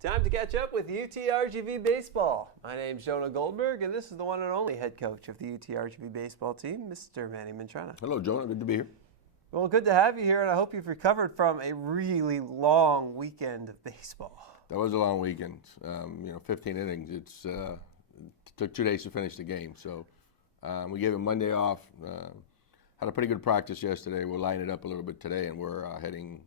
Time to catch up with UTRGV Baseball. My name's Jonah Goldberg, and this is the one and only head coach of the UTRGV Baseball team, Mr. Manny Mantrana. Hello, Jonah. Good to be here. Well, good to have you here, and I hope you've recovered from a really long weekend of baseball. That was a long weekend. 15 innings. It took 2 days to finish the game. So we gave him Monday off. Had a pretty good practice yesterday. We'll line it up a little bit today, and we're heading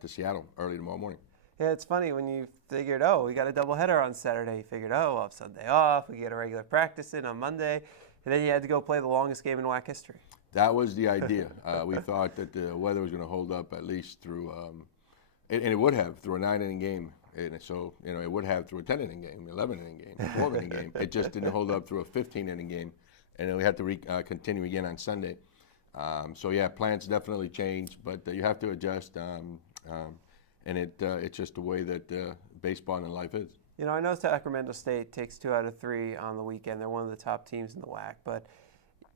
to Seattle early tomorrow morning. Yeah, it's funny when you figured, we got a doubleheader on Saturday. You figured, we'll have Sunday off. We get a regular practice in on Monday. And then you had to go play the longest game in WAC history. That was the idea. We thought that the weather was going to hold up at least through, and it would have, through a 9-inning game. And so, it would have through a 10-inning game, 11-inning game, a 12-inning game. It just didn't hold up through a 15-inning game. And then we had to continue again on Sunday. Plans definitely changed, but you have to adjust. And it's just the way that baseball and life is. I know Sacramento State takes 2 out of 3 on the weekend. They're one of the top teams in the WAC. But,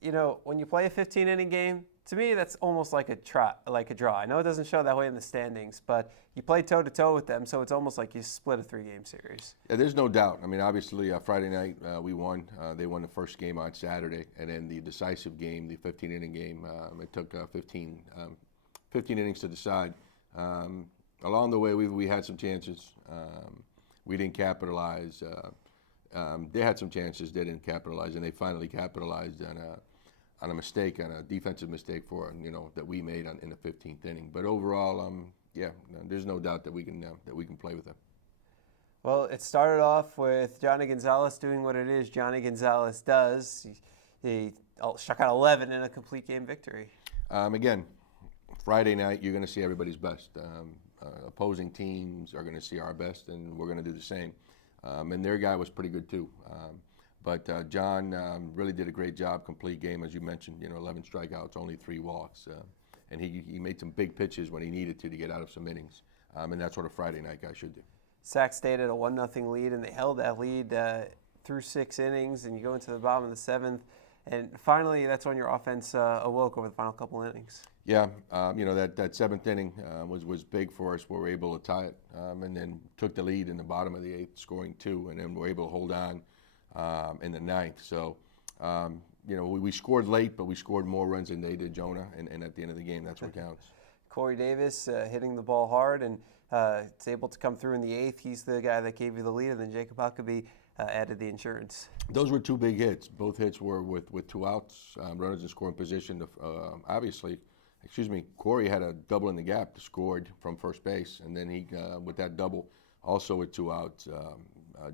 when you play a 15-inning game, to me that's almost like a draw. I know it doesn't show that way in the standings, but you play toe-to-toe with them, so it's almost like you split a 3-game series. Yeah, there's no doubt. I mean, obviously, Friday night we won. They won the first game on Saturday. And then the decisive game, the 15-inning game, it took 15 innings to decide. Along the way, we had some chances. We didn't capitalize. They had some chances. They didn't capitalize, and they finally capitalized on a mistake, on a defensive mistake that we made in the 15th inning. But overall, there's no doubt that we can play with them. Well, it started off with Johnny Gonzalez doing what it is Johnny Gonzalez does. He struck out 11 in a complete game victory. Again, Friday night, you're going to see everybody's best. Opposing teams are going to see our best, and we're going to do the same. And their guy was pretty good too. But John really did a great job, complete game, as you mentioned. 11 strikeouts, only 3 walks, and he made some big pitches when he needed to get out of some innings. And that's what a Friday night guy should do. Sac State had a 1-0 lead, and they held that lead through 6 innings. And you go into the bottom of the 7th, and finally, that's when your offense awoke over the final couple innings. Yeah, that 7th inning was big for us. We were able to tie it, and then took the lead in the bottom of the 8th, scoring 2, and then we were able to hold on in the 9th. So, we scored late, but we scored more runs than they did, Jonah, and at the end of the game, that's what counts. Corey Davis hitting the ball hard, and it's able to come through in the 8th. He's the guy that gave you the lead, and then Jacob Huckabee added the insurance. Those were 2 big hits. Both hits were with 2 outs, runners in scoring position. Corey had a double in the gap, scored from first base, and then he, with that double, also with 2 outs,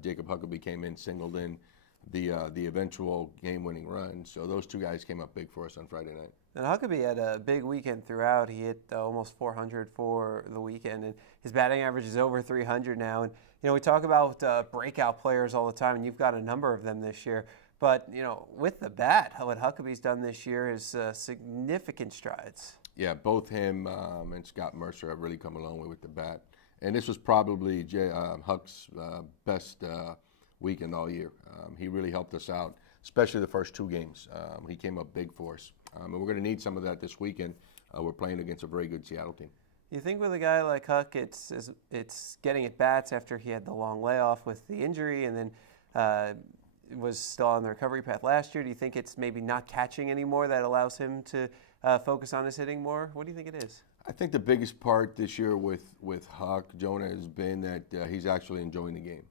Jacob Huckabee came in, singled in the eventual game-winning run. So those 2 guys came up big for us on Friday night. And Huckabee had a big weekend throughout. He hit almost 400 for the weekend, and his batting average is over 300 now. And we talk about breakout players all the time, and you've got a number of them this year. But with the bat, what Huckabee's done this year is significant strides. Yeah, both him and Scott Mercer have really come a long way with the bat. And this was probably Huck's best weekend all year. He really helped us out, especially the first 2 games. He came up big for us. And we're going to need some of that this weekend. We're playing against a very good Seattle team. You think with a guy like Huck, it's getting at bats after he had the long layoff with the injury and then was still on the recovery path last year? Do you think it's maybe not catching anymore that allows him to focus on his hitting more? What do you think it is? I think the biggest part this year with Huck, Jonah, has been that he's actually enjoying the game.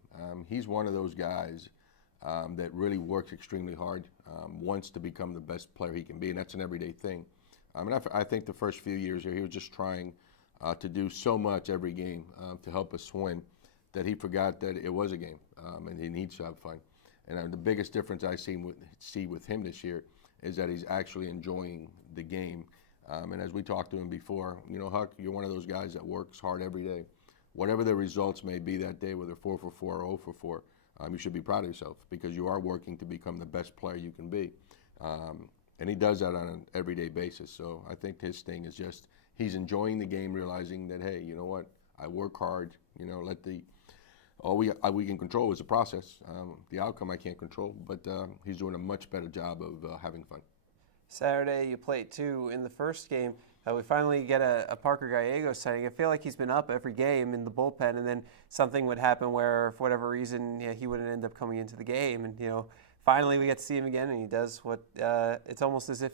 He's one of those guys that really works extremely hard, wants to become the best player he can be, and that's an everyday thing. I think the first few years here, he was just trying to do so much every game to help us win that he forgot that it was a game, and he needs to have fun. And the biggest difference I see with him this year is that he's actually enjoying the game. And as we talked to him before, Huck, you're one of those guys that works hard every day. Whatever the results may be that day, whether 4 for 4 or 0 for 4, you should be proud of yourself because you are working to become the best player you can be. And he does that on an everyday basis. So I think his thing is just he's enjoying the game, realizing that, hey, you know what, I work hard, all we can control is the process. The outcome I can't control, but he's doing a much better job of having fun. Saturday, you played 2 in the first game. We finally get a Parker Gallego sighting. I feel like he's been up every game in the bullpen, and then something would happen where, for whatever reason, he wouldn't end up coming into the game. And finally we get to see him again, and he does what it's almost as if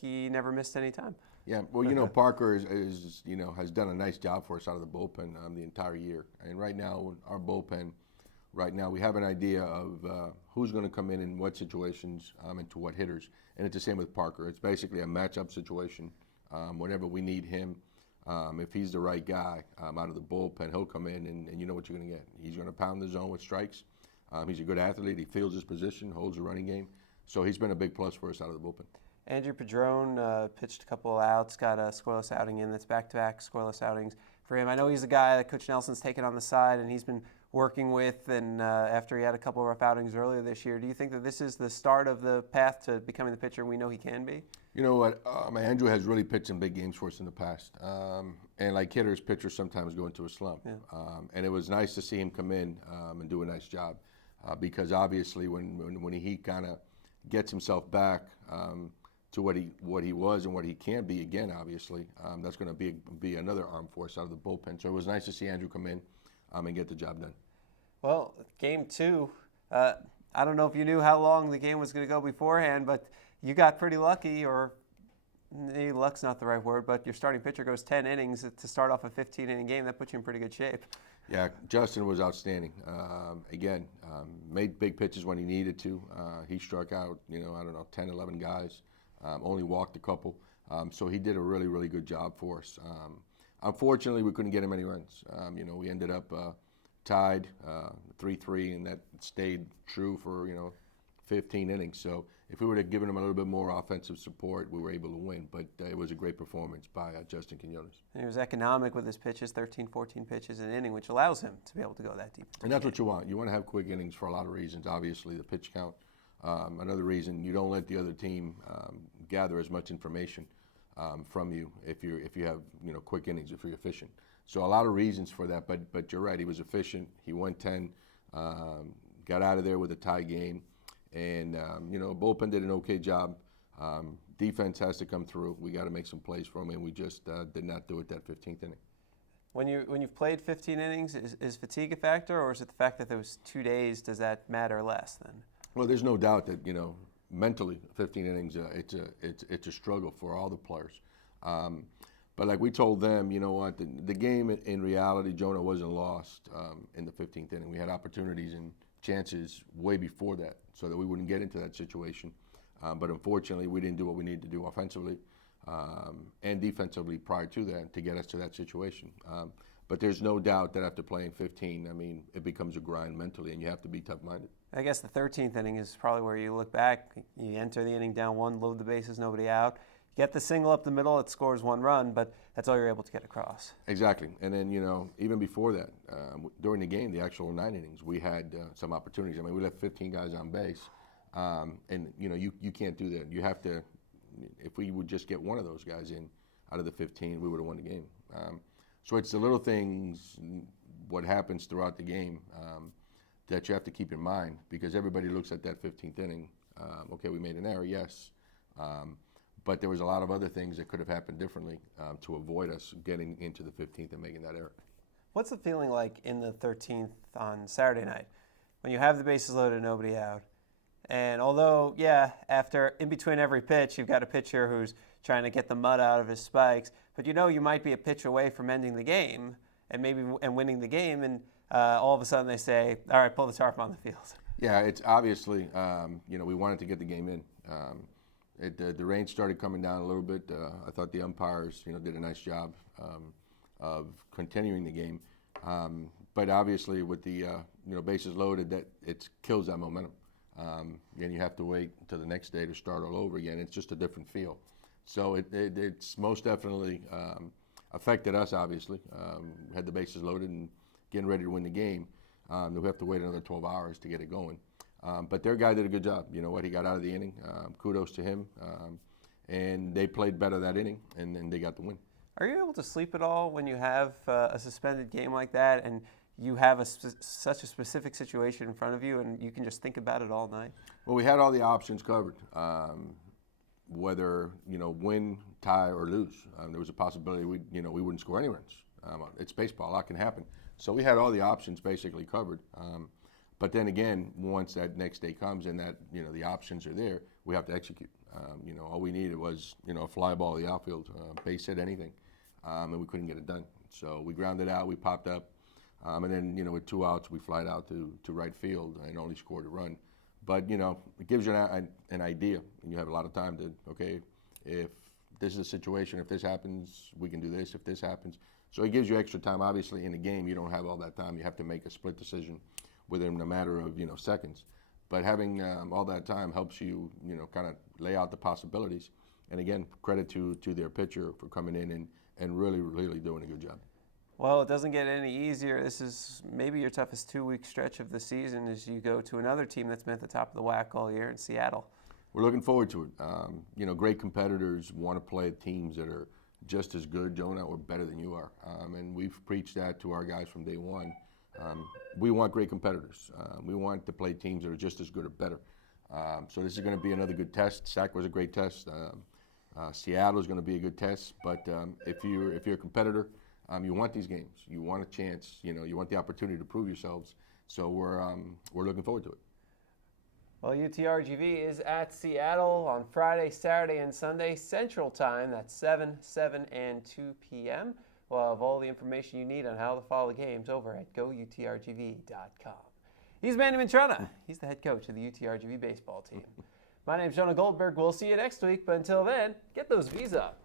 he never missed any time. Yeah, well, Parker is has done a nice job for us out of the bullpen the entire year. And right now, our bullpen, we have an idea of who's going to come in what situations and to what hitters. And it's the same with Parker. It's basically a matchup situation. Whenever we need him, if he's the right guy out of the bullpen, he'll come in and you know what you're going to get. He's going to pound the zone with strikes. He's a good athlete. He fields his position, holds the running game. So he's been a big plus for us out of the bullpen. Andrew Padron pitched a couple of outs, got a scoreless outing in. That's back-to-back scoreless outings for him. I know he's a guy that Coach Nelson's taken on the side and he's been working with, and after he had a couple of rough outings earlier this year, do you think that this is the start of the path to becoming the pitcher we know he can be? You know what, Andrew has really pitched in big games for us in the past. And like hitters, pitchers sometimes go into a slump. Yeah. And it was nice to see him come in and do a nice job. Because obviously when he kind of gets himself back to what he was and what he can be again, obviously, that's going to be another arm force out of the bullpen. So it was nice to see Andrew come in and get the job done. Well, game 2, I don't know if you knew how long the game was going to go beforehand, but you got pretty lucky, or maybe luck's not the right word, but your starting pitcher goes 10 innings to start off a 15-inning game. That puts you in pretty good shape. Yeah, Justin was outstanding. Again, made big pitches when he needed to. He struck out, 10, 11 guys, only walked a couple. So he did a really, really good job for us. Unfortunately, we couldn't get him any runs. We ended up tied 3-3, and that stayed true for, 15 innings. So if we would have given him a little bit more offensive support, we were able to win. But it was a great performance by Justin Quinones. And he was economic with his pitches, 13, 14 pitches an inning, which allows him to be able to go that deep. And that's what you want. You want to have quick innings for a lot of reasons. Obviously, the pitch count. Another reason, you don't let the other team gather as much information from you if you have quick innings, if you're efficient. So a lot of reasons for that. But you're right. He was efficient. He went 10, got out of there with a tie game. And, bullpen did an okay job. Defense has to come through. We got to make some plays for him, and we just did not do it that 15th inning. When you've played 15 innings, is fatigue a factor, or is it the fact that those 2 days, does that matter less then? Well, there's no doubt that, mentally, 15 innings, it's a struggle for all the players. But like we told them, you know what, the game in reality, Jonah, wasn't lost in the 15th inning. We had opportunities and chances way before that so that we wouldn't get into that situation. But unfortunately, we didn't do what we needed to do offensively and defensively prior to that to get us to that situation. But there's no doubt that after playing 15, it becomes a grind mentally, and you have to be tough-minded. I guess the 13th inning is probably where you look back. You enter the inning down 1, load the bases, nobody out. Get the single up the middle, it scores 1 run, but that's all you're able to get across. Exactly. And then, even before that, during the game, the actual 9 innings, we had some opportunities. We left 15 guys on base, and, you can't do that. You have to, if we would just get one of those guys in out of the 15, we would have won the game. So it's the little things, what happens throughout the game, that you have to keep in mind, because everybody looks at that 15th inning. Okay, we made an error, yes. But there was a lot of other things that could have happened differently to avoid us getting into the 15th and making that error. What's the feeling like in the 13th on Saturday night when you have the bases loaded, nobody out? And although, in between every pitch, you've got a pitcher who's trying to get the mud out of his spikes, but you might be a pitch away from ending the game and winning the game, and all of a sudden they say, all right, pull the tarp on the field. Yeah, it's obviously, we wanted to get the game in. The rain started coming down a little bit. I thought the umpires, did a nice job of continuing the game. But obviously, with the bases loaded, that it kills that momentum. And you have to wait until the next day to start all over again. It's just a different feel. So it's most definitely affected us. Obviously, had the bases loaded and getting ready to win the game. We have to wait another 12 hours to get it going. But their guy did a good job. You know what? He got out of the inning. Kudos to him. And they played better that inning, and then they got the win. Are you able to sleep at all when you have a suspended game like that and you have such a specific situation in front of you and you can just think about it all night? Well, we had all the options covered. whether, win, tie, or lose. There was a possibility we wouldn't score any runs. It's baseball, a lot can happen. So we had all the options basically covered. But then again, once that next day comes and that, the options are there, we have to execute. All we needed was, a fly ball to the outfield, base hit, anything, and we couldn't get it done. So we grounded out, we popped up, and then, with 2 outs, we flied out to right field and only scored a run. But, it gives you an idea, and you have a lot of time to, okay, if this is a situation, if this happens, we can do this, if this happens. So it gives you extra time. Obviously, in a game, you don't have all that time. You have to make a split decision within a matter of, seconds. But having all that time helps you, kind of lay out the possibilities. And again, credit to their pitcher for coming in and really, really doing a good job. Well, it doesn't get any easier. This is maybe your toughest 2-week stretch of the season as you go to another team that's been at the top of the WAC all year in Seattle. We're looking forward to it. Great competitors want to play teams that are just as good, Jonah, or better than you are. And we've preached that to our guys from day one. We want great competitors. We want to play teams that are just as good or better. So this is going to be another good test. SAC was a great test. Seattle is going to be a good test. But if you're a competitor, you want these games. You want a chance. You want the opportunity to prove yourselves. So we're looking forward to it. Well, UTRGV is at Seattle on Friday, Saturday, and Sunday Central Time. That's 7, and 2 p.m. We'll have all the information you need on how to follow the games over at GoUTRGV.com. He's Manny Mantrana. He's the head coach of the UTRGV baseball team. My name's Jonah Goldberg. We'll see you next week, but until then, get those V's up.